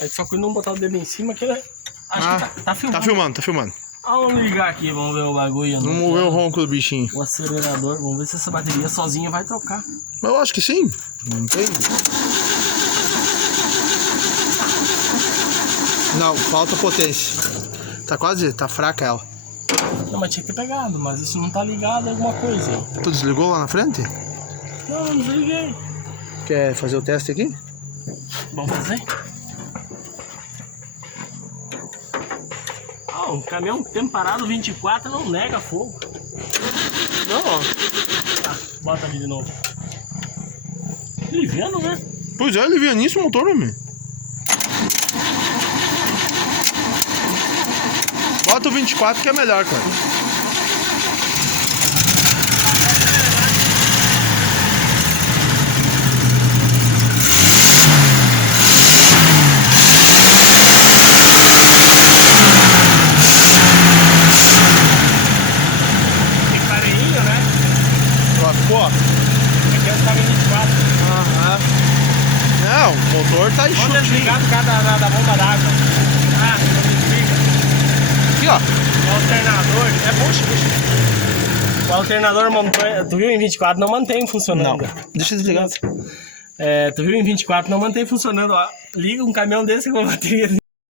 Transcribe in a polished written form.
Aí só que não botar o dedo em cima que ele... Acho que tá filmando. Tá filmando, tá filmando. Ah, vamos ligar aqui, vamos ver o bagulho. Vamos ver o ronco do bichinho. O acelerador, vamos ver se essa bateria sozinha vai trocar. Mas eu acho que sim. Não tem. Não, falta potência. Tá quase, tá fraca ela. Não, mas tinha que ter pegado, mas isso não tá ligado a alguma coisa. Tu desligou lá na frente? Não, não desliguei. Quer fazer o teste aqui? Vamos fazer? Ah, um caminhão tempo parado 24 não nega fogo. Não, ó. Tá, bota ali de novo. Liviano, né? Pois é, livianíssimo o motor, homem. Bota o 24 que é melhor, cara. Tem fareinho, né? Pô. Aqui é o caminhão 24. Aham. Não, o motor tá Pode enxutinho. desligar por causa da bomba d'água. Ah, não desliga. Aqui, ó. O alternador, é puxa. O alternador montou, tu viu em 24 não mantém funcionando. Não, deixa eu desligar. É, tu viu em 24 não mantém funcionando. Ó, liga um caminhão desse com a bateria de